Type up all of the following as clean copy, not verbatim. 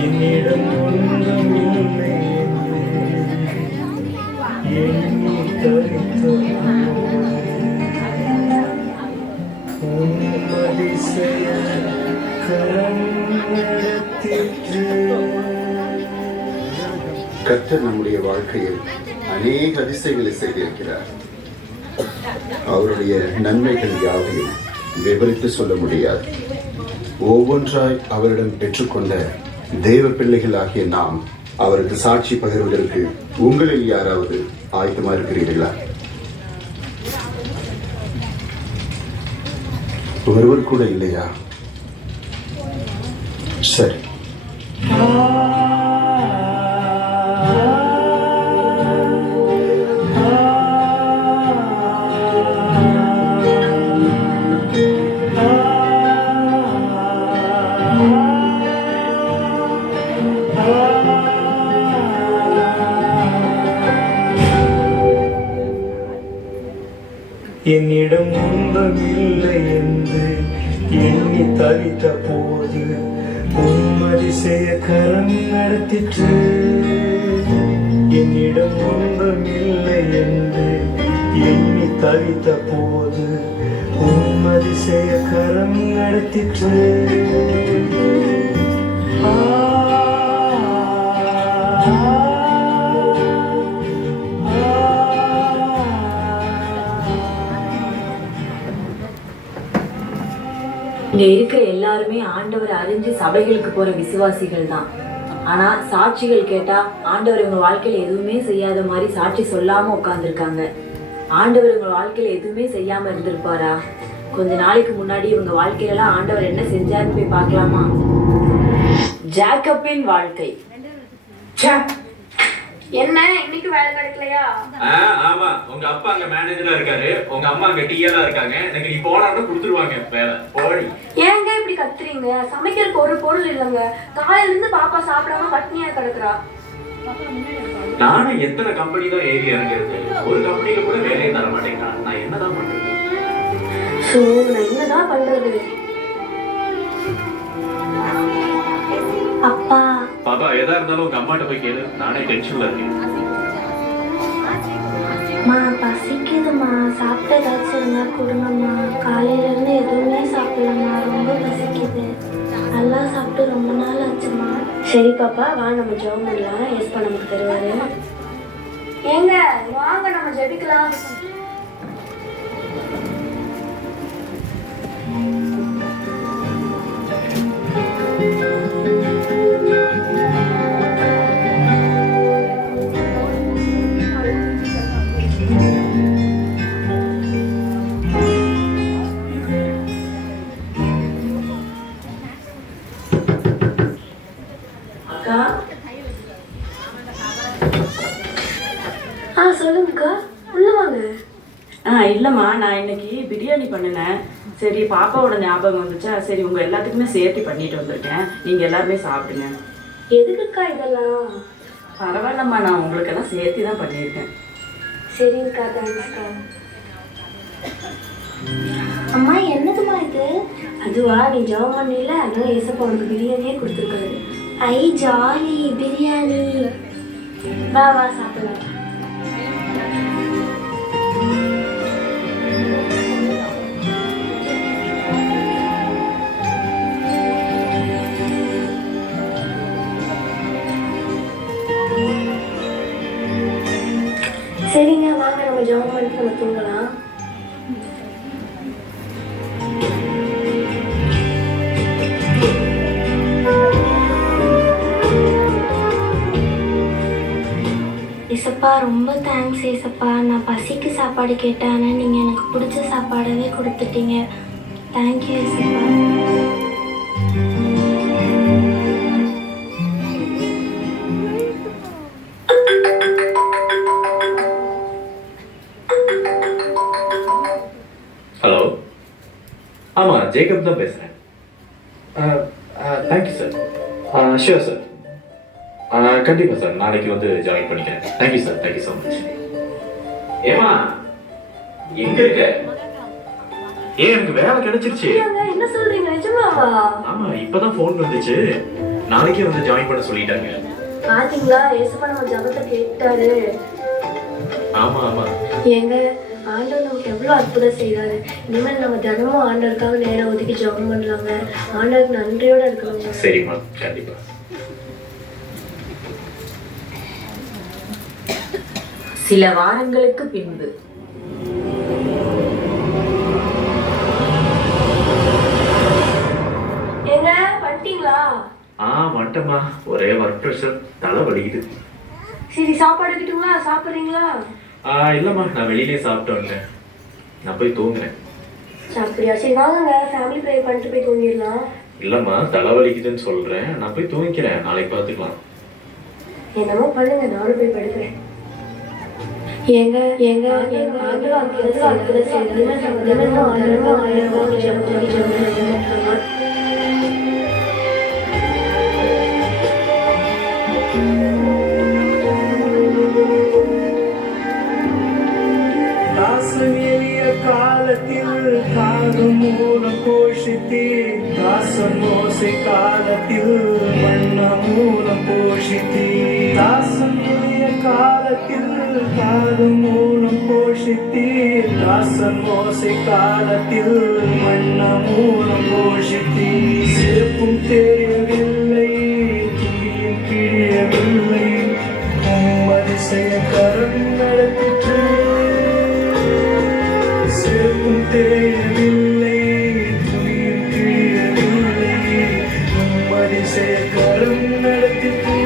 என்னிடம் ஒன்றுமில்லை எண்ணி தரித்த அதிசய கரம் நடத்திற்று. கர்த்தர் நம்முடைய வாழ்க்கையில் அநேக அதிசயங்களை செய்திருக்கிறார். அவருடைய நன்மைகள் யாவையும் விவரித்து சொல்ல முடியாது. ஒவ்வொன்றாய் அவரிடம் பெற்றுக்கொண்ட தேவ பிள்ளைகளாகிய நாம் அவருக்கு சாட்சி பகிர்வதற்கு உங்களில் யாராவது ஆயத்தமா இருக்கிறீர்களா? ஒருவர் கூட இல்லையா? சரி, என்னிடம் ஒன்றுமில்லை என்று எண்ணி தவித்த போது அதிசய கரம் நடத்திற்று. என்னிடம் ஒன்றுமில்லை என்று எண்ணி தவித்த போது அதிசய கரம் நடத்திற்று. இங்க இருக்கிற எல்லாருமே ஆண்டவர் அறிஞ்சு சபைகளுக்கு போற விசுவாசிகள் தான். ஆனா சாட்சிகள் கேட்டா ஆண்டவர் இவங்க வாழ்க்கையில எதுவுமே செய்யாத மாதிரி சாட்சி சொல்லாம உட்கார்ந்துருக்காங்க. ஆண்டவர் இவங்க வாழ்க்கையில எதுவுமே செய்யாம இருந்திருப்பாரா? கொஞ்ச நாளைக்கு முன்னாடி இவங்க வாழ்க்கையில ஆண்டவர் என்ன செஞ்சாருன்னு போய் பார்க்கலாமா? ஜேக்கப்பின் வாழ்க்கை. என்ன இன்னைக்கு வேலை கிடைக்கலையா? ஆமா, உங்க அப்பா அங்க மேனேஜரா இருக்காரு, உங்க அம்மா அங்க டிஎலா இருக்காங்க. எனக்கு நீ போனாலும் கொடுத்துருவாங்க வேலை. போடி. ஏங்க இப்படி கத்துறீங்க? சமைக்கிறதுக்கு ஒரு பொருள் இல்லைங்க. காலையில இருந்து பாப்பா சாப்பிடாம பட்னியா கிடக்குறா. நானும் எத்தனை கம்பெனி தான் ஏறி இறங்குறது, ஒரு கம்பெனில கூட வேலையை தர மாட்டேங்கிறான். நான் என்னதான் பண்றது? நான் என்னதான் பண்றது? அப்பா பாப்பா, எதா இருந்தாலும் உங்க அம்மாட்ட போய் கேளு. நானே டென்ஷன்ல இருக்கேன். பசிக்குதுமா, சாப்பிட்ட ஏதாச்சும் இருந்தா கொடுங்கம்மா. காலையில இருந்து எதுவுமே சாப்பிடலம்மா, ரொம்ப பசிக்குது. நல்லா சாப்பிட்டு ரொம்ப நாள் ஆச்சுமா. சரி பாப்பா, வா நம்ம ஜெபம் பண்ணலாம். ஏசப்பா நமக்கு தருவாரு. ஏங்க வாங்க நம்ம ஜெபிக்கலாம். சொல்லுங்கக்கா, உள்ள வாங்க. இல்லைம்மா, நான் இன்னைக்கு பிரியாணி பண்ணினேன். சரி, பாப்பாவோட ஞாபகம் வந்துச்சா, சரி உங்கள் எல்லாத்துக்குமே சேர்த்து பண்ணிட்டு வந்திருக்கேன். நீங்கள் எல்லாருமே சாப்பிடுங்க. எதுக்குக்கா இதெல்லாம்? பரவாயில்லம்மா, நான் உங்களுக்கெல்லாம் சேர்த்து தான் பண்ணியிருக்கேன். சரிங்கக்கா, தேங்க்ஸ்க்கா. அம்மா என்னதுமா இது? அதுவா, நீ ஜெபம் பண்ணல, அதனால ஏசப்பா உனக்கு பிரியாணியே கொடுத்துருக்காரு. ஐ ஜாலி, பிரியாணி. வா வா சாப்பிடலாம். நம்ம தூங்கலாம். ஏசப்பா ரொம்ப தேங்க்ஸ் ஏசப்பா. நான் பசிக்கு சாப்பாடு கேட்டேன், ஆனால் நீங்கள் எனக்கு பிடிச்ச சாப்பாடவே கொடுத்துட்டீங்க. தேங்க்யூ ஏசப்பா. ஹலோ, ஆமாம் ஜேக்கப் தான் பேசுகிறேன். Thank you sir. Sure sir. கண்டிப்பாக சார், நாளைக்கு வந்து ஜாயின் பண்ணிக்கிறேன். Thank you sir, thank you so much. ஏமா எங்க இருக்க? எனக்கு வேலை கிடைச்சிருச்சு. என்ன சொல்றீங்க, நிஜமாவா? ஆமா, இப்பதான் ஃபோன் வந்துச்சு. நாளைக்கே வந்து ஜாயின் பண்ண சொல்லிட்டாங்க. பாத்தீங்களா, ஏசப்பா நம்ம ஜபத்தை கேட்டாரு. ஆமா ஆமா. எங்க ஆண்டவர் நமக்கு எவ்வளோ அற்புதம் செய்கிறாரு. இனிமேல் நம்ம தினமும் ஆண்டவருக்காக நேரம் ஒதுக்கி ஜெபம் பண்ணலாங்க. ஆண்டவருக்கு நன்றியோட இருக்கணுங்க. சரிம்மா, கண்டிப்பா. சில வாரங்களுக்கு பின்பு எங்க பண்ணிட்டீங்களா? வந்துட்டம்மா. ஒரே ஒர்க் ப்ரெஷர், தலை வலிக்குது. சரி, சாப்பாடு எடுத்துட்டுங்களா? சாப்பிட்றீங்களா? இல்லைம்மா, நான் வெளியிலே சாப்பிட்டு வந்தேன். நான் போய் தூங்குறேன். அப்படியா? சரி வாங்க, ஃபேமிலி ப்ரேயர் பண்ணிட்டு போய் தூங்கிடலாம். இல்லைம்மா, தலை வலிக்குதுன்னு சொல்கிறேன். நான் போய் தூங்கிக்கிறேன், நாளைக்கு பார்த்துக்கலாம். என்னமோ பண்ணுங்க, நானும் போய் படுக்கிறேன். எங்க எங்க எங்க ஆண்டவர் அற்புதம் செய்கிறாரு. நம்ம தினமும் ஆண்டவருக்கு ஜெபம் பண்ணி தாசன் எளிய காலத்தில் காகம் மூலம் போஷித்தே, தாசன் மோசை காலத்தில் மன்ன மூலம் போஷித்தே. தாசன் எளிய காலத்தில் காகம் மூலம் போஷித்தே, தாசன் மோசை காலத்தில் மன்ன மூலம் போஷித்தே. சிறப்பும் தெரியவில்லை, துணியும் கிழியவில்லை, அதிசய கரம் நடத்திற்று. சிறப்பும் தேயவில்லை, துணியும் கிழியவில்லை, அதிசய கரம் நடத்திற்று.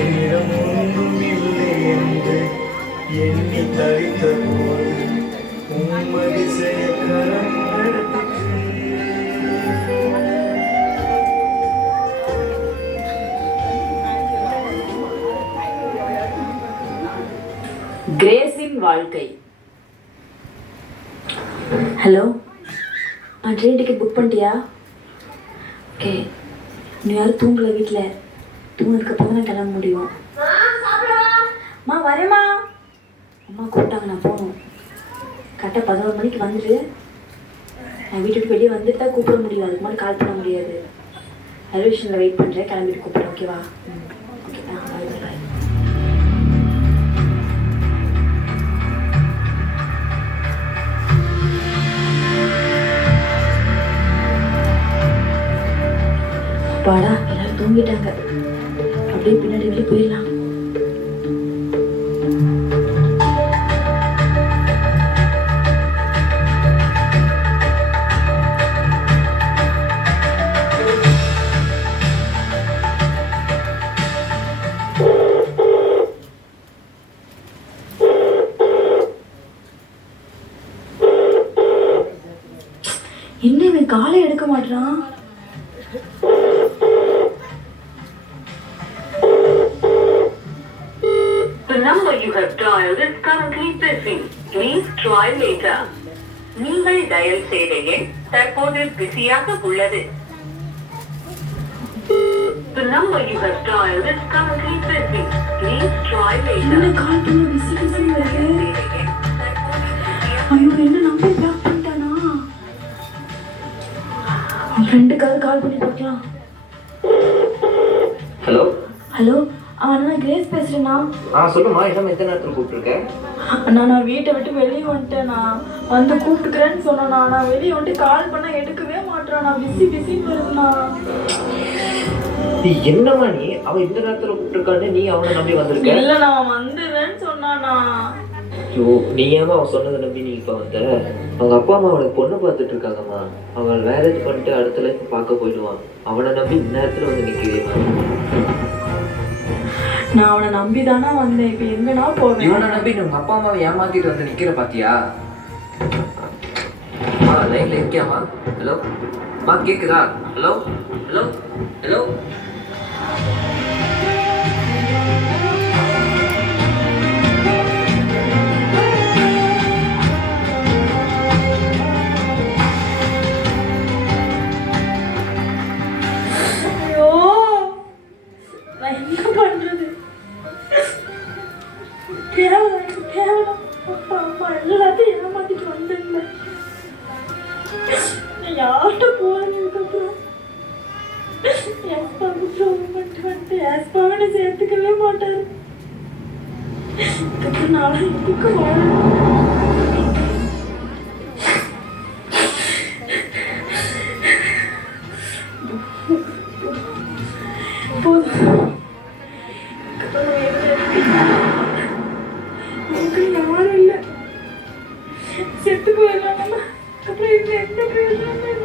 என்னிடம் ஒன்றும் இல்லை என்று எண்ணி தரித்த போது அதிசய கரம் நடத்திற்று. கிரேஸின் வாழ்க்கை. ஹலோ, ட்ரெயின் டிக்கெட் புக் பண்ணிட்டியா? ஓகே, நீ யாரும் தூங்கல வீட்டில். தூங்கினதுக்கப்புறம் தான் கிளம்ப முடியும். அம்மா வரேம்மா. அம்மா கூப்பிட்டாங்க, நான் போகணும். கரெக்டாக 11 மணிக்கு வந்துடு. நான் வீட்டுக்கு வெளியே வந்துட்டு தான் கூப்பிட முடியும், அதுக்கு மாதிரி கால் பண்ண முடியாது. ரயில்வே ஸ்டேஷனில் வெயிட் பண்ணுறேன், கிளம்பிட்டு கூப்பிட்றேன். ஓகேவா? ஓகே, பாய் பாய். பாடா, எல்லாரும் தூங்கிட்டாங்க. அப்படியே பின்னாடி வெளியே போயிடலாம். என்ன இவன் காலை எடுக்க மாட்டான்? The number you have dialed is currently busy. Please try later. நீங்கள் டயல் செய்த எண் தற்போது பிஸியாக உள்ளது. The number you have dialed is currently busy. Please try later. என்ன கால் பண்ண பிஸி பிஸி வருது? ஐயோ, என்ன நம்பர் பிளாக் பண்ணிட்டானா? அவன் ஃப்ரெண்டுக்காவது கால் பண்ணி பார்க்கலாம். ஹலோ ஹலோ, நான் கிரேஸ் பேசுகிறேண்ணா. சொல்லுமா, என்ன எத்தனை நேரத்தில் கூப்பிட்டுருக்கேன்? நான் வீட்டை விட்டு வெளியே வந்துட்டேண்ணா. வந்து கூப்பிட்டுக்கிறேன்னு சொன்னேண்ணா. நான் வெளியே வந்துட்டு கால் பண்ணால் எடுக்கவே மாட்டேன். நான் பிஸி பிஸின்னு வருதுண்ணா. என்னம்மா நீ, அவன் இந்த நேரத்தில் கூப்பிட்டுருக்கான்னு நீ அவனை நம்பி வந்திருக்க? இல்லை, நான் வந்துடுறேன்னு சொன்னாண்ணா. ஐயோ, நீ ஏமா அவன் சொன்னதை நம்பி நீ இப்போ வந்த? அவங்க அப்பா அம்மா அவனுக்கு பொண்ணு பார்த்துட்டு இருக்காங்கம்மா. அவன் மேரேஜ் பண்ணிட்டு அடுத்த லைஃப் பார்க்க போயிடுவான். அவனை நம்பி இந்நேரத்தில் வந்து நிற்கிறேம்மா. நான் அவனை நம்பி தானே வந்தேன். இப்போ எங்கனா போவேன்? இவனை நம்பி உங்க அப்பா அம்மாவை ஏமாத்திட்டு வந்து நிற்கிற பாத்தியா? லைன்ல இருக்கியாமா? ஹலோ மா, கேக்குதா? Hello hello hello. ஐயோ, நான் என்ன பண்றது? கேவலம் அப்பா அம்மா எல்லாத்தையும் ஏமாத்திட்டு வந்தேன்ல. நான் யார்கிட்ட போறேன்? இதுக்கப்புறம் என் அப்பாவுக்கு ப்ரோவ் பண்ணிட்டு வந்துட்டு என் அப்பாவை சேர்த்துக்கவே மாட்டாரு. இதுக்கப்புறம் நானும் இதுக்கு வாழணும். போதும், இதுக்கப்புறம் யாரும் இல்லை. செத்து போயிடலாம். அப்புறம் இது எந்த பிரயோஜனமும் இல்லை.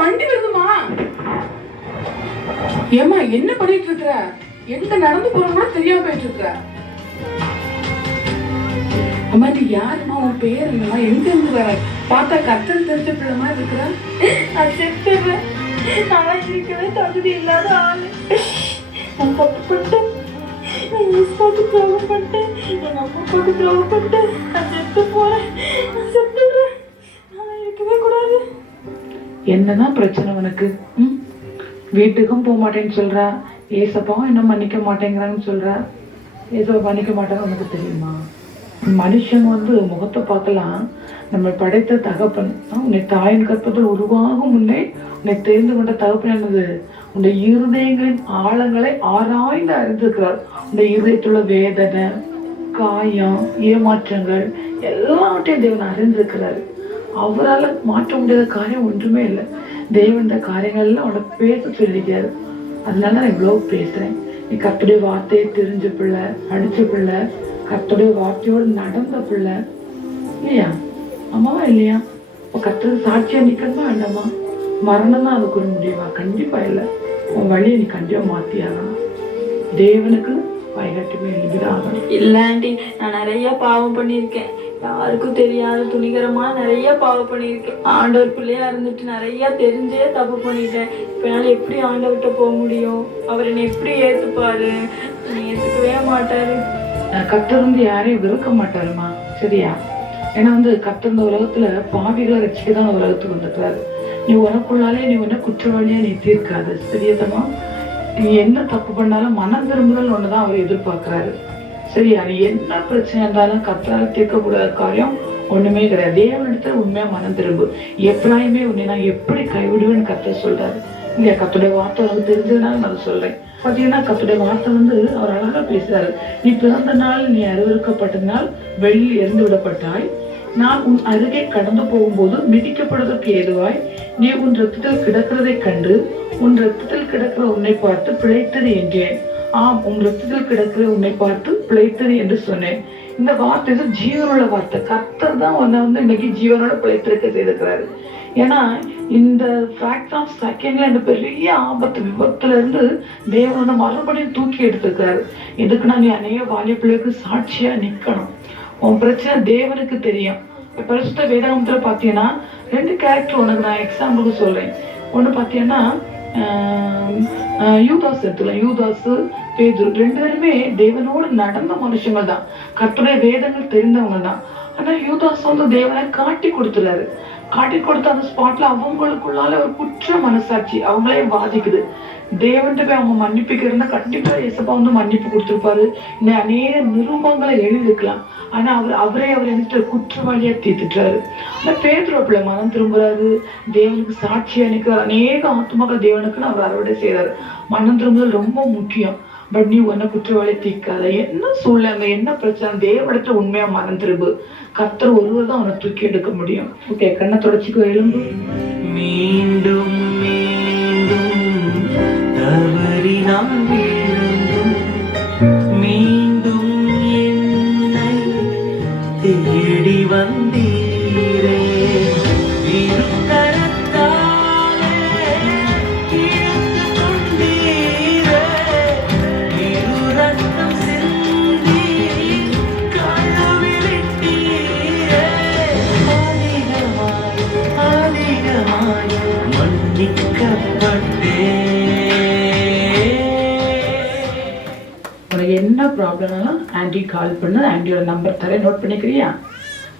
வண்டி வருதுமா? ஏமா என்ன பண்ணிட்டு இருக்கிற? எங்க நடந்து போறோம்னா தெரியாம போயிட்டு இருக்க. அம்மா நீ யாருமா? உன் பேர் என்னமா? எங்க இருந்து வர? பார்த்தா கத்தல் தெரிஞ்ச பிள்ளை மாதிரி இருக்கிற. நான் இருக்கவே தகுதி இல்லாத ஆளு. நான் தப்புப்பட்டேன். நான் ஈஸ்வருக்கு துரோகம் பண்ணிட்டேன். எங்க அம்மாவுக்கு துரோகம் பண்ணிட்டேன். நான் செத்து போறேன். நான் செத்துடுறேன். நான் இருக்கவே கூடாது. என்னதான் பிரச்சனை உனக்கு? வீட்டுக்கும் போக மாட்டேன்னு சொல்ற. ஏசப்பாவும் என்ன மன்னிக்க மாட்டேங்கிறான்னு சொல்ற. ஏசப்பா மன்னிக்க மாட்டேன்னு உனக்கு தெரியுமா? மனுஷன் முகத்தை பார்க்கலாம். நம்ம படைத்த தகப்பன் உன்னை தாயின் கற்பத்தில் உருவாகும் முன்னே உன்னை தெரிந்து கொண்ட தகப்பன் என்னது? உன்னுடைய இருதயங்களின் ஆழங்களை ஆராய்ந்து அறிந்திருக்கிறார். உன்னுடைய இருதயத்துள்ள வேதனை, காயம், ஏமாற்றங்கள் எல்லாவற்றையும் தேவன் அறிந்திருக்கிறாரு. அவரால் மாற்ற முடியாத காரியம் ஒன்றுமே இல்லை. தேவன் இந்த காரியங்கள்லாம் அவனை பேச சொல்லியிருக்காரு. அதனால நான் இவ்வளோ பேசுறேன். நீ கர்த்தருடைய வார்த்தையை தெரிஞ்ச பிள்ளை, அடிச்ச பிள்ளை, கர்த்தருடைய வார்த்தையோடு நடந்த பிள்ளை இல்லையா? அம்மாவா இல்லையா? இப்போ கர்த்தருக்கு சாட்சியா நிற்கணுமா வேண்டாமா? மரணம் தான் அதுக்கு ஒரு முடியுமா? கண்டிப்பா இல்லை. உன் வழியை நீ கண்டிப்பா மாத்தி ஆகணும். தேவனுக்கு வைகட்டுமே எழுதிதான் ஆகணும். இல்ல ஆண்டி, நான் நிறைய பாவம் பண்ணியிருக்கேன். யாருக்கும் தெரியாத துணிகரமா நிறைய பாவம் பண்ணியிருக்கேன். ஆண்டவர் பிள்ளையா இருந்துட்டு நிறைய தெரிஞ்சே தப்பு பண்ணிட்டேன். இப்ப என்னால எப்படி ஆண்டவர்கிட்ட போக முடியும்? அவர் என்னை எப்படி ஏத்துப்பாரு? ஏத்துக்கவே மாட்டாரு. கர்த்தர் யாரையும் வெறுக்க மாட்டாருமா, சரியா? ஏன்னா கர்த்தர் இந்த உலகத்துல பாவிகளை ரசிக்கதான் அந்த உலகத்துக்கு வந்துட்டாரு. நீ உனக்குள்ளாலே நீ குற்றவாளியா நீ தீர்க்காது, சரியாதமா? நீ என்ன தப்பு பண்ணாலும் மனம் திரும்புதல் ஒண்ணுதான் அவர் எதிர்பார்க்கிறாரு, சரியா? நீ என்ன பிரச்சனை இருந்தாலும் கர்த்தரால தீர்க்கக்கூடாத காரியம் ஒண்ணுமே கிடையாது. தேவனிடத்துல உண்மையா மனம் திரும்பு. எப்படாயுமே உன்னை நான் எப்படி கைவிடுவேன்னு கர்த்தர் சொல்றாரு இல்லையா? கர்த்தருடைய வார்த்தை தெரிஞ்சதுனால நான் சொல்றேன். பாத்தீங்கன்னா கர்த்தருடைய வார்த்தை அவர் அழகா பேசுறாரு. நீ பிறந்த நாள் நீ அருவருக்கப்பட்டதினால் வெளியில் எரிந்து விடப்பட்டாய். நான் உன் அருகே கடந்து போகும்போது மிதிக்கப்படுவதற்கு ஏதுவாய் நீ உன் ரத்தத்தில் கிடக்கிறதை கண்டு உன் ரத்தத்தில் கிடக்கிற உன்னை பார்த்து பிழைத்தது என்றேன். ஆம், உன் ரத்தத்தில் கிடக்கிற உன்னை பார்த்து பிழைத்தது என்று சொன்னேன். இந்த வார்த்தை ஜீவனுள்ள வார்த்தை. கர்த்தர் தான் உன்னை இன்னைக்கு ஜீவனோட பிழைத்திருக்க செய்திருக்கிறாரு. ஏன்னா இந்த ஃபிராக்ஷன் ஆஃப் செகண்ட்ல இந்த பெரிய ஆபத்து விபத்துல இருந்து தேவனோட மறுபடியும் தூக்கி எடுத்திருக்காரு. இதுக்குன்னா நீ அநேக வாலிய பிள்ளைக்கு சாட்சியா நிக்கணும். உன் பிரச்சனை தேவனுக்கு தெரியும். பரிசுத்த வேதாகமத்துல பாத்தீங்கன்னா 2 கேரக்டர் உனக்கு நான் எக்ஸாம்பிளுக்கு சொல்றேன். ஒண்ணு பாத்தீங்கன்னா யூதாஸ் எடுத்துக்கலாம். யூதாஸ், பேதுரு 2 பேருமே தேவனோடு நடந்த மனுஷங்கள் தான். கர்த்தருடைய வேதங்கள் தெரிந்தவங்க தான். ஆனா யூதாஸ் தேவனை காட்டி கொடுத்துறாரு. காட்டி கொடுத்த அந்த ஸ்பாட்ல அவங்களுக்குள்ளால ஒரு குற்ற மனசாட்சி அவங்களே பாதிக்குது. தேவன்கிட்ட போய் அவங்க மன்னிப்புக்கிறதா கண்டிப்பா ஏசப்பா மன்னிப்பு கொடுத்துருப்பாரு. இன்னும் அநேக நிருபங்களை எழுதிருக்கலாம். ஆனா அவரை என்ன குற்றவாளியா தீர்த்துட்டாரு. ஆனா பேதுரு பிள்ளை மனம் திரும்புறாரு, தேவனுக்கு சாட்சியா நிற்கிறார். அநேக ஆத்மாக்கள் தேவனுக்குன்னு அவர் அறுவடை செய்யறாரு. மனம் திரும்புதல் ரொம்ப முக்கியம். பட் நீ உன்னை குற்றவாளி தீர்க்காத. என்ன சூழ்நிலை, என்ன பிரச்சனை, தேவனிடத்துல உண்மையா மறந்துருப்பு. கர்த்தர் ஒருவர் தான் அவனை தூக்கி எடுக்க முடியும். ஓகே, கண்ணை தொடச்சிக்கோ, எலும்பு. மீண்டும் மீண்டும் தவறினான் வீழ்ந்தும் மீண்டும் என்னை தேடி வந்தீரே. திருக்கரத்தாலே இழுத்து கொண்டீரே. இரு ரத்தம் சிந்தி கழுவி விட்டீரே. அதிகமாய் அதிகமாய் உனக்கு என்ன ப்ராப்ளம்னாலும் ஆண்டி கால் பண்ணு. ஆண்டியோட நம்பர் தரேன், நோட் பண்ணிக்கிறியா?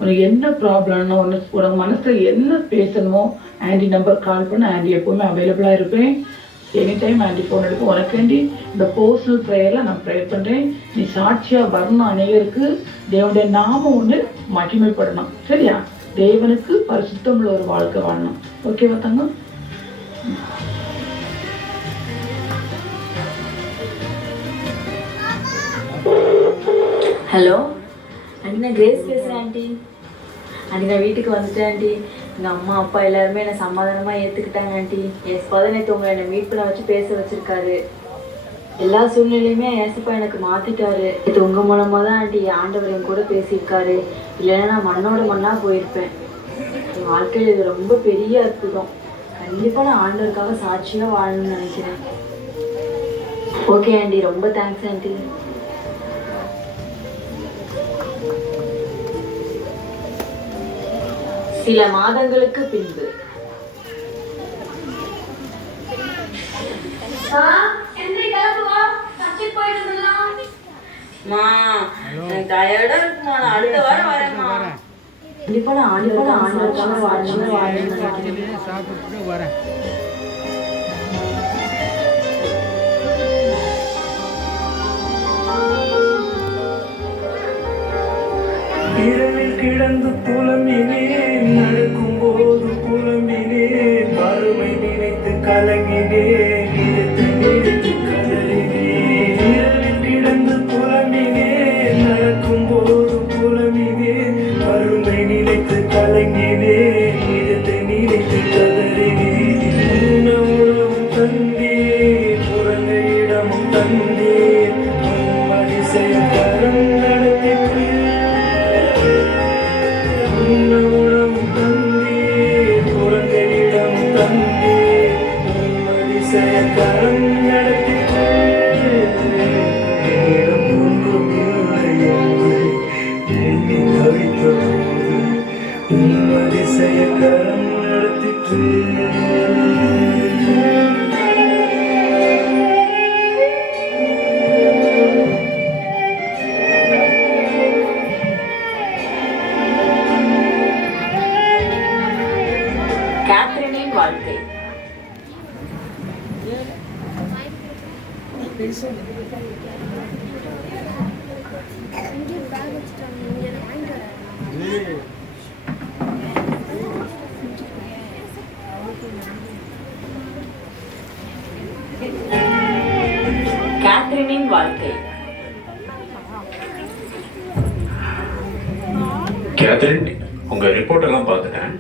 உனக்கு என்ன ப்ராப்ளம்னா உனக்கு மனசில் என்ன பேசணுமோ ஆண்டி நம்பர் கால் பண்ணு. ஆண்டி எப்போவுமே அவைலபிளாக இருப்பேன். எனி டைம் ஆண்டி ஃபோன் எடுக்கும். உனக்காண்டி இந்த பர்சனல் ப்ரேயரில் நான் ப்ரேயர் பண்ணுறேன். நீ சாட்சியாக வரணும். அநேகருக்கு தேவனுடைய நாமம் ஒன்று மகிமைப்படணும். சரியா? தேவனுக்கு பரிசுத்தம் உள்ள ஒரு வாழ்க்கை வாழணும். ஓகேவா தங்கம்? ஹலோ ஆண்டி, நான் கிரேஸ் பேசுகிறேன் ஆண்டி. ஆண்டி, நான் வீட்டுக்கு வந்துட்டேன் ஆண்டி. எங்கள் அம்மா அப்பா எல்லாருமே என்னை சமாதானமாக ஏற்றுக்கிட்டாங்க ஆண்டி. ஏசப்பா தான் நேற்று உங்களை என்னை மீட் பண்ண வச்சு பேச வச்சுருக்காரு. எல்லா சூழ்நிலையுமே ஏசப்பா எனக்கு மாற்றிட்டாரு. இது உங்கள் மூலமாக தான் ஆண்டி ஆண்டவர் என் கூட பேசியிருக்காரு. இல்லைன்னா நான் மண்ணோட மண்ணாக போயிருப்பேன். என் வாழ்க்கையில் இது ரொம்ப பெரிய அற்புதம். கண்டிப்பாக நான் ஆண்டவருக்காக சாட்சியாக வாழணும்னு நினைக்கிறேன். ஓகே ஆண்டி, ரொம்ப தேங்க்ஸ் ஆண்டி. சில மாதங்களுக்கு பின்பு டயர்டா இருக்குமா, நான் அடுத்த வாரம் வரேன்மா. கண்டிப்பா நான் ஆண்டவருக்காக சாப்பிட்டு வரேன். இரவில் கிடந்து புலம்பினேன், நடக்கும் போது புலம்பினேன், வறுமை நினைத்து கலங்கினேன், நினைத்து நினைத்து கலங்கினேன். இரவில் கிடந்து புலம்பினேன், நடக்கும் போது புலம்பினேன், வறுமை நினைத்து கலங்கினேன், நினைத்து நினைத்து கதறினேன். உண்ண உணவும் தந்தேன், உறங்க இடமும் தந்தேன், அதிசய கரம் நடத்தி உணவும் தந்தீர், உறங்கிடம் தந்தீர், அதிசய கரம் நடத்தி என்னிடம் ஒன்றும் இல்லை என்று எண்ணி தவித்த போது அதிசய கரம் நடத்திற்று. கேத்ரினின் வாழ்க்கை. கேத்ரினின் வாழ்க்கை. கேத்ரின், உங்க ரிப்போர்ட் எல்லாம் பார்த்துட்டேன்.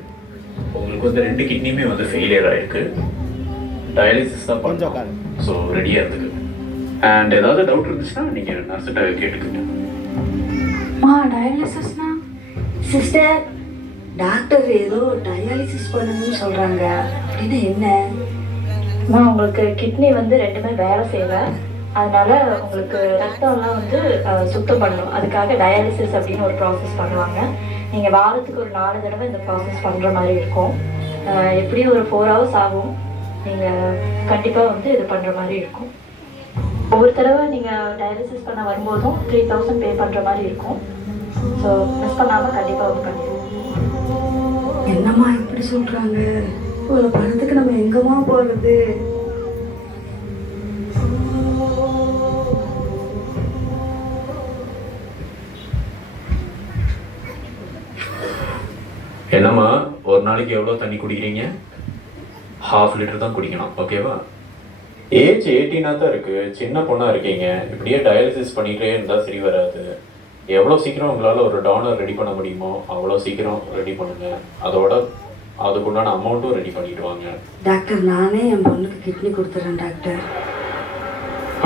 உங்களுக்கு வந்து 2 கிட்னியுமே வந்து ஃபெயிலியர் ஆயிருக்கு. டயாலிசிஸ் தான் பண்ணுறோம். ஸோ ரெடியாக இருந்துக்கு. அண்ட் ஏதாவது டவுட் இருந்துச்சுன்னா நீங்கள் நர்ஸ்கிட்ட கேட்டுக்கோங்க. டயாலிசிஸ்னா சிஸ்டர், டாக்டர் ஏதோ டயாலிசிஸ் பண்ணணும்னு சொல்றாங்க. அப்படின்னா என்ன? உங்களுக்கு கிட்னி வந்து 2மே வேலை செய்யல. அதனால உங்களுக்கு ரத்தம்லாம் வந்து சுத்தம் பண்ணணும். அதுக்காக டயாலிசிஸ் அப்படின்னு ஒரு ப்ராசஸ் பண்ணுவாங்க. நீங்கள் வாரத்துக்கு ஒரு 4 தடவை இந்த ப்ராசஸ் பண்ணுற மாதிரி இருக்கும். எப்படியும் ஒரு 4 hours ஆகும். நீங்கள் கண்டிப்பாக வந்து இது பண்ணுற மாதிரி இருக்கும். ஒவ்வொரு தடவை நீங்கள் டயாலிசிஸ் பண்ண வரும்போதும் 3000 பே பண்ணுற மாதிரி இருக்கும். ஸோ மிஸ் பண்ணாமல் கண்டிப்பாக வந்து பண்ணிடுவோம். என்னம்மா இப்படி சொல்கிறாங்க? ஒரு பணத்துக்கு நம்ம எங்கம்மா போகிறது? என்னம்மா, ஒரு நாளைக்கு எவ்வளோ தண்ணி குடிக்கிறீங்க? ½ லிட்டர் தான் குடிக்கணும், ஓகேவா? ஏஜ் 18 தான் இருக்கு, சின்ன பொண்ணா இருக்கீங்க. இப்படியே டயாலிசிஸ் பண்ணிட்டே இருந்தா சரி வராது. எவ்வளோ சீக்கிரம் உங்களால் ஒரு டோனர் ரெடி பண்ண முடியுமோ அவ்வளோ சீக்கிரம் ரெடி பண்ணுங்க. அதோட அதுக்குண்டான அமௌண்ட்டும் ரெடி பண்ணிட்டு வாங்க. டாக்டர், நானே என் பொண்ணுக்கு கிட்னி கொடுத்துறேன் டாக்டர்.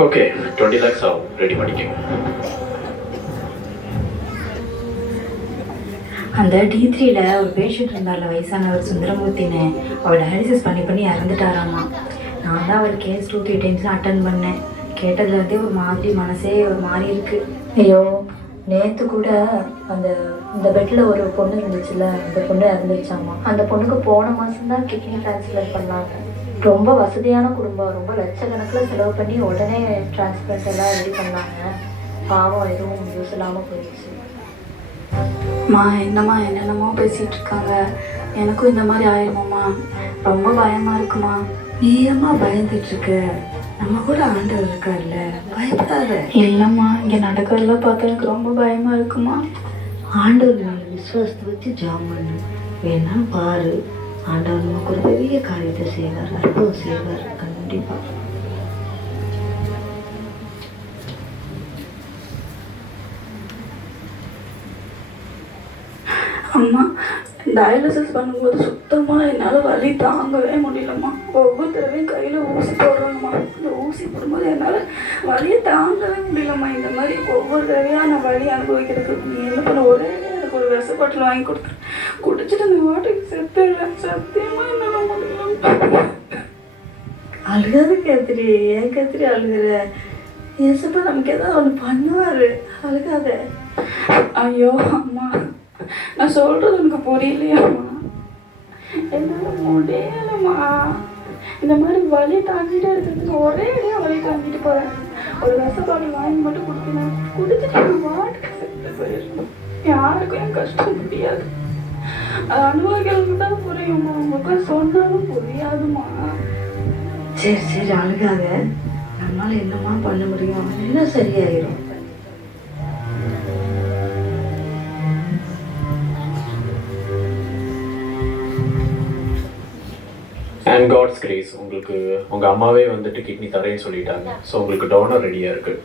ஓகே, 20 lakhs ஆகும், ரெடி பண்ணிக்கோங்க. அந்த D3ல ஒரு பேஷண்ட் இருந்தால வயசானவர் சுந்தரமூர்த்தின்னு, அவள் டயாலிசிஸ் பண்ணி இறந்துட்டாராமா. நான் தான் அவள் கேஸ் 2-3 டைம்ஸ் அட்டன் பண்ணேன். கேட்டதுலேருந்தே ஒரு மாதிரி மனசே ஒரு மாதிரி இருக்கு. ஐயோ, நேற்று கூட இந்த பெட்டில் ஒரு பொண்ணு இருந்துச்சுல்ல, அந்த பொண்ணு இறந்துச்சாமா. அந்த பொண்ணுக்கு போன மாதம்தான் கிட்னி டிரான்ஸ்பிளண்ட் பண்ணாங்க. ரொம்ப வசதியான குடும்பம், ரொம்ப லட்சக்கணக்கில் செலவு பண்ணி உடனே டிரான்ஸ்பிளண்ட் எல்லாம் ரெடி பண்ணாங்க. பாவம் எதுவும் யூஸ் இல்லாமல் போயிடுச்சு. என்னம்மா என்னென்னமோ பேசிகிட்டு இருக்காங்க. எனக்கும் இந்த மாதிரி ஆயிருமாம்மா, ரொம்ப பயமாக இருக்குமா. நீ ஏம்மா பயந்துட்டு இருக்க? நம்ம கூட ஆண்டவர் இருக்கார்ல, பயப்படாத. இல்லைம்மா, இங்கே நடக்கிறதெல்லாம் பார்த்தா எனக்கு ரொம்ப பயமாக இருக்குமா. ஆண்டவர் மேலே விசுவாசத்தை வச்சு ஜெபம் பண்ணு. வேணா பாரு, ஆண்டவர் நமக்கு ஒரு பெரிய காரியத்தை செய்வார், அற்புதம் செய்வார் கண்டிப்பாக. அம்மா, டயாலிசிஸ் பண்ணும்போது சுத்தமாக என்னால் வலி தாங்கவே முடியலம்மா. ஒவ்வொரு தடவையும் கையில் ஊசி போடுறாங்கம்மா. இந்த ஊசி போடும்போது என்னால் வலியை தாங்கவே முடியலம்மா. இந்த மாதிரி ஒவ்வொரு தடவையாக நான் வலி அனுபவிக்கிறதுக்கு நீ என்ன பண்ண, ஒரே எனக்கு ஒரு விஷ பாட்டில் வாங்கி கொடுத்துரு. குடிச்சிட்டு அந்த வாட்டுக்கு செத்துடுறேன். சத்தியமாக என்னால் முடியல. அழுகாத கேத்திரி, ஏன் கேத்திரி அழுகுற? ஏசப்பா நமக்கு ஏதாவது ஒன்று பண்ணுவார், அழுகாத. ஐயோ அம்மா, நான் சொல்கிறது உனக்கு புரியலையாம்மா. என்னால் முடியலம்மா. இந்த மாதிரி வலி தாங்கிட்டே இருக்கிறதுக்கு ஒரே அடியாக வலி தாங்கிட்டு போகிறேன். ஒரு விஷப்பாடி வாங்கி மட்டும் குடிக்கணும். குடிச்சிட்டு நான் வாட்டுக்கு செத்து போயிடணும். யாருக்கும் என் கஷ்டம் புரியாது. அது அனுபவிக்கிறதுக்கு தான் புரியுமா. உங்களுக்கு சொன்னாலும் புரியாதுமா. சரி சரி அழுகாத. நம்மளால் என்னம்மா பண்ண முடியும்? எல்லாம் சரியாயிரும். அண்ட் காட்ஸ் கிரேஸ், உங்களுக்கு உங்கள் அம்மாவே வந்துட்டு கிட்னி தரேன்னு சொல்லிட்டாங்க. ஸோ உங்களுக்கு டோனர் ரெடியாக இருக்குது.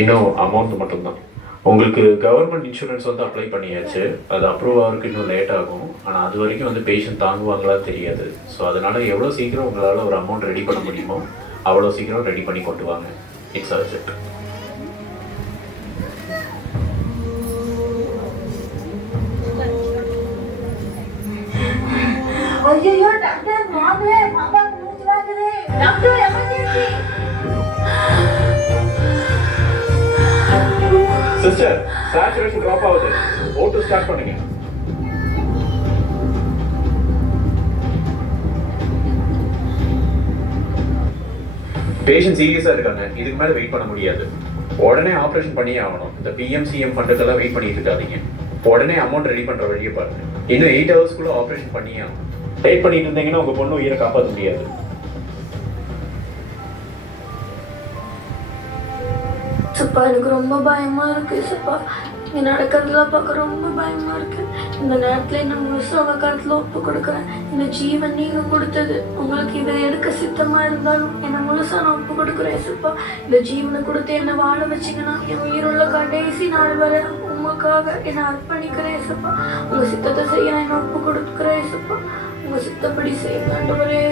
இன்னும் அமௌண்ட் மட்டும்தான். உங்களுக்கு கவர்மெண்ட் இன்சூரன்ஸ் வந்து அப்ளை பண்ணியாச்சு. அது அப்ரூவ் ஆகிறதுக்கு இன்னும் லேட் ஆகும். ஆனால் அது வரைக்கும் வந்து பேஷண்ட் தாங்குவாங்களான்னு தெரியாது. ஸோ அதனால் எவ்வளோ சீக்கிரம் உங்களால் ஒரு அமௌண்ட் ரெடி பண்ண முடியுமோ அவ்வளோ சீக்கிரம் ரெடி பண்ணி கொண்டு வாங்க. It's urgent. ஐயோ டாக்டர், மாமே பாப்பாக்கு மூச்சு வாங்குது. Doctor, emergency. Sister, saturation drop ஆகுது. ஓட்டு ஸ்டார்ட் பண்ணுங்க. பேஷண்ட் சீரியஸாக இருக்காங்க. இதுக்கு மேலே வெயிட் பண்ண முடியாது. உடனே ஆப்ரேஷன் பண்ணியே ஆகணும். இந்த PMCM ஃபண்டுக்கெல்லாம் வெயிட் பண்ணிட்டு இருக்காதீங்க. உடனே அமௌண்ட் ரெடி பண்ணுற வழியை பாருங்க. இன்னும் 8 ஹவர்ஸ்க்குள்ளே ஆப்ரேஷன் பண்ணியே ஆகணும். வெயிட் பண்ணிட்டு இருந்தீங்கன்னா உங்கள் பொண்ணு உயிரை காப்பாற்ற முடியாது. சப்பா, எனக்கு ரொம்ப பயமாக இருக்குது. சப்பா, இங்கே நடக்கிறதுலாம் பார்க்க ரொம்ப பயமாக இருக்குது. இந்த நேரத்தில் என்ன முழுசாக உங்கள் கருத்தில் ஒப்பு கொடுக்குறேன். இந்த ஜீவன் நீங்கள் கொடுத்தது. உங்களுக்கு இதை எடுக்க சித்தமாக இருந்தாலும் என்னை முழுசாக நான் ஒப்பு கொடுக்குறேன். சப்பா, இந்த ஜீவனை கொடுத்து என்னை வாழ வச்சிங்கன்னா என் உயிருள்ள கடைசி நாள் வரை உங்களுக்காக என்னை அர்ப்பணிக்கிறேன். சப்பா, உங்கள் சித்தத்தை செய்ய நான் என்னை ஒப்பு கொடுக்குறேன். சப்பா, உங்கள் சித்தப்படி செய்ய ஆண்டவரே.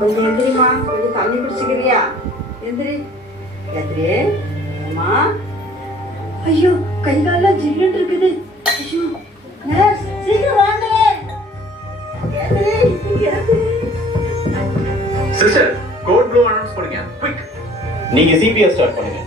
கொஞ்சம் எந்திரிமா, கொஞ்சம் தண்ணி குடிச்சுக்கிறியா? எந்திரி எந்திரி. அம்மா, ஐயோ கை காலெல்லாம் ஜில்லுன்னு இருக்குது. ஐயோ நர்ஸ், சீக்கிரம் வாங்க. எந்திரி எந்திரி. சிஸ்டர், கோட் ப்ளூ அனௌன்ஸ் பண்ணுங்க. குயிக். நீங்க CPR ஸ்டார்ட் பண்ணுங்க.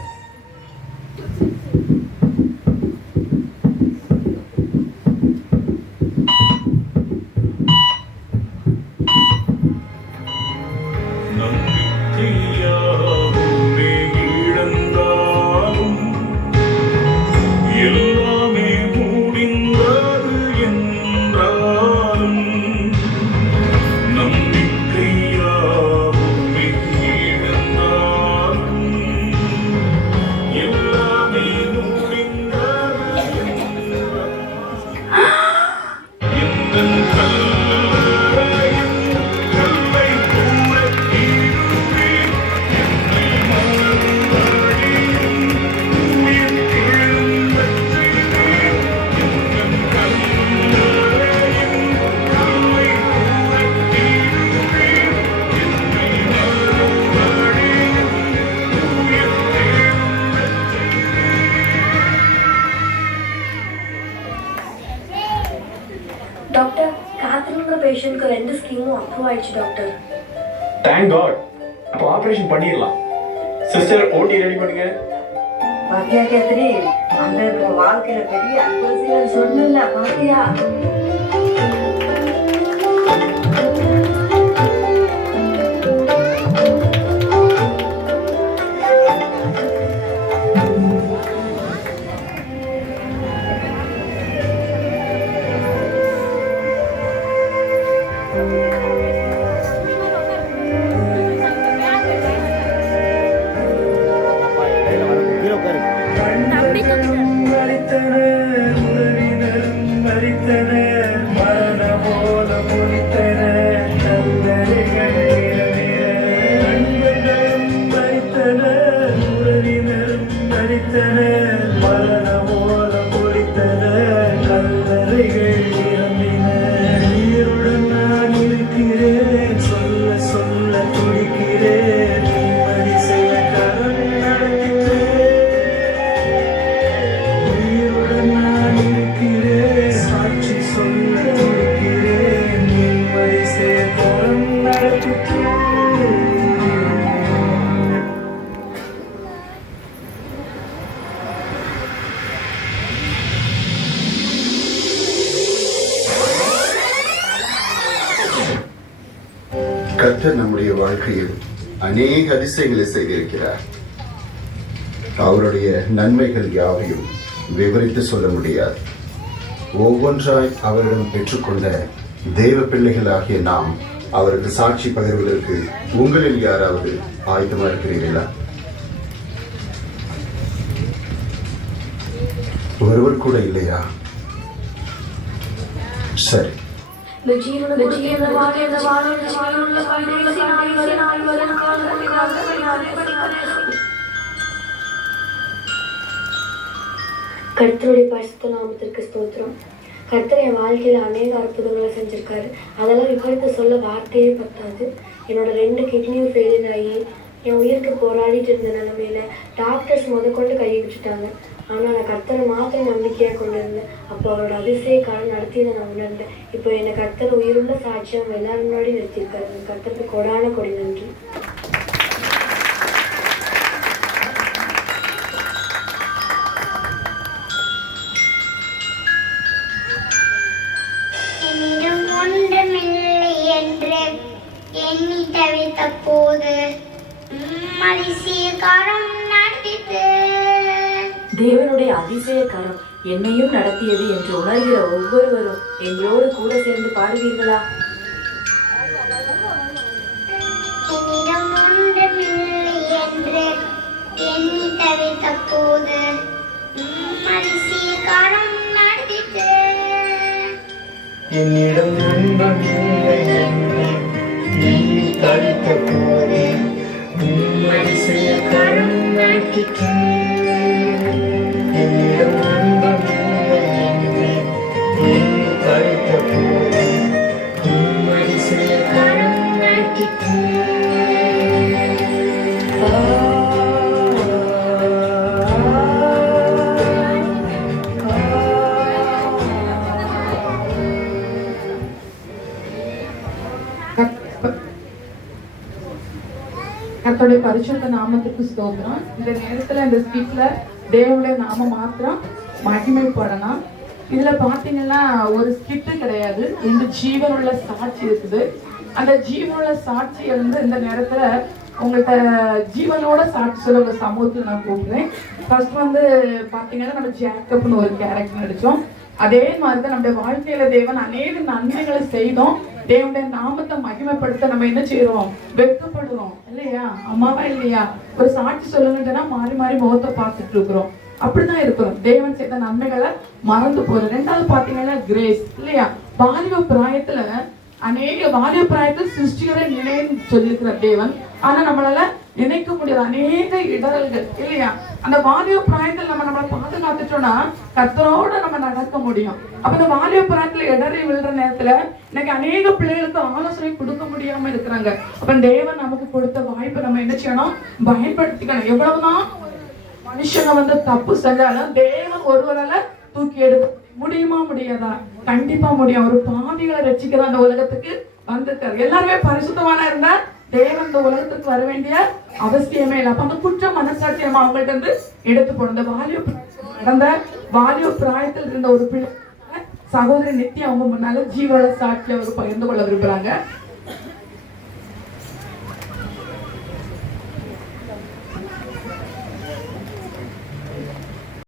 டாக்டர் காத்ரின்ங்கிற பேஷண்ட்க்கு 2 ஸ்கீமும் அப்ரூவ் ஆயிடுச்சு டாக்டர். Thank God. அப்போ ஆபரேஷன் பண்ணிடலாம். சிஸ்டர் ஓடி ரெடி பண்ணுங்க. பாத்தியா கேத்ரி, அந்த வாழ்க்கையில பெரிய அற்புதம் சொன்னல பாத்தியா? மறித்தனர், உறவினரும் மறித்தனர், மரணமோல முடித்தனர், கல்லறைகள் நிரம்பின. அன்பர்களும் மறித்தனர், உறவினரும் மறித்தனர், மரணமோல முடித்தனர், கல்லறைகள் நிரம்பின. உயிருடன் நான் இருக்கிறேன், சொல்ல சொல்ல துடிக்கிறேன், நிம்மதி செய்ய கரம் நடத்திட்டேன். சாட்சி சொல்ல துடிக்கிறேன், நிம்மதி சேர்த்தரம் நடத்திட்டேன். கர்த்தர் நம்முடைய வாழ்க்கையில் அநேக அதிசயங்களை செய்திருக்கிறார். அவருடைய நன்மைகள் யாவையும் விவரித்து சொல்ல முடியாது. ஒவ்வொன்றாய் அவரிடம் பெற்றுக்கொண்ட தேவ பிள்ளைகளாகிய நாம் அவருக்கு சாட்சி பகிர்வதற்கு உங்களில் யாராவது ஆயத்தமா இருக்கிறீர்களா? ஒருவர் கூட இல்லையா? சரி. கர்த்தருடைய பரிசுத்த நாமத்திற்கு ஸ்தோத்திரம். கர்த்தர் என் வாழ்க்கையில் அநேக அற்புதங்களை செஞ்சுருக்காரு. அதெல்லாம் விவரித்து சொல்ல வார்த்தையே பத்தாது. என்னோட 2 கிட்னியும் ஃபெயிலியர் ஆகி என் உயிருக்கு போராடிட்டு இருந்த நிலைமையில டாக்டர்ஸ் முதற்கொண்டு கையை விட்டுட்டாங்க. ஆனால் நான் கர்த்தரை மாத்திரம் நம்பிக்கையாக கொண்டு இருந்தேன். அப்போ அவரோட அதிசய காலம் நடத்தியதை நான் உணர்ந்தேன். இப்போ என்னை கர்த்தர் உயிருள்ள சாட்சியம் எல்லாரும் முன்னாடி நிறுத்தியிருக்காரு. கர்த்தருக்கு கொடான கொடி நன்றி. எண்ணி தவித்த போது அதிசயக்காரம் நடத்தியது. தேவனுடைய அதிசயக்காரம் என்னையும் நடத்தியது என்று உணர்கிற ஒவ்வொருவரும் எங்களோடு கூட சேர்ந்து பாடுவீர்களா? என்னிடம் ஒன்றுமில்லை என்று எண்ணி தவித்த போது அதிசயக்காரம் நடத்தியது. என்னிடம் ஒன்றுமில்லை என்று எண்ணி தவித்த போது அதிசயக்காரம் நடத்திட்டேன். என்னிடம் ஒன்றுமில்லை என்று எண்ணி தவித்த போது அதிசயக்காரம் நடத்திட்டேன். கர்த்தருடைய பரிசுத்த நாமத்துக்கு ஸ்தோத்திரம். இந்த நேரத்துல இந்த ஸ்பீச்ல தேவனுடைய நாம மாத்திரம் மகிமைப்படணும். இதுல பாத்தீங்கன்னா ஒரு ஸ்கிட்டு கிடையாது, 2 ஜீவனுள்ள சாட்சி இருக்குது. அந்த ஜீவனுள்ள சாட்சியை இந்த நேரத்துல உங்கள்கிட்ட ஜீவனோட சாட்சி சொல்ல உங்க சமூகத்தில் நான் கூப்பிடுறேன். ஃபர்ஸ்ட் பாத்தீங்கன்னா நம்ம ஜேக்கப்னு ஒரு கேரக்டர் நடிச்சோம். அதே மாதிரிதான் நம்முடைய வாழ்க்கையில தேவன் அநேக நன்மைகளை செய்தோம். தேவனுடைய நாமத்தை மகிமைப்படுத்த நம்ம என்ன செய்யறோம்? வெட்கப்படுறோம் இல்லையா? அம்மாவா இல்லையா? ஒரு சாட்சி சொல்லுங்கன்னா மாறி மாறி முகத்தை பார்த்துட்டு இருக்கிறோம். அப்படிதான் இருக்கிறோம். தேவன் செய்த நன்மைகளை மறந்து போறோம். 2வது பாத்தீங்கன்னா கிரேஸ் இல்லையா? வாலிப பிராயத்துல அநேக வாலிப பிராயத்தில் சிருஷ்டிகளை நினைன்னு சொல்லியிருக்கிற தேவன். ஆனா நம்மளால நினைக்க முடியாத அநேக இடர்கள் இல்லையா? அந்த வாலிப பிராயத்தில் நம்மளை பாதுகாத்துட்டோம்னா கர்த்தரோட நம்ம நடக்க முடியும். அப்ப இந்த வாலிப பிராயத்துல இடறி விழுற நேரத்துல இன்னைக்கு அநேக பிள்ளைகளுக்கு ஆலோசனை கொடுக்க முடியாம இருக்கிறாங்க. அப்ப தேவன் நமக்கு கொடுத்த வாய்ப்பை நம்ம என்ன செய்யணும்? பயன்படுத்திக்கணும். எவ்வளவுதான் மனுஷங்க தப்பு செஞ்சாலும் தேவன் ஒருவரால தூக்கி எடுக்க முடியுமா முடியாதா? கண்டிப்பா முடியும். ஒரு பாவிகளை ரட்சிக்கிற அந்த உலகத்துக்கு வந்திருக்காரு. எல்லாருமே பரிசுத்தமான இருந்தா தேவன் இந்த உலகத்துக்கு வர வேண்டிய அவசியமே இல்லை. அப்ப அந்த குற்ற மனசாட்சி நம்ம அவங்கள்ட்ட இருந்து எடுத்து போடும். நடந்த வாலிப பிராயத்தில் இருந்த ஒரு பிள்ளை சகோதரி நித்தி அவங்க முன்னால ஜீவோட சாட்சியை அவர் பகிர்ந்து கொள்ள விரும்புறாங்க.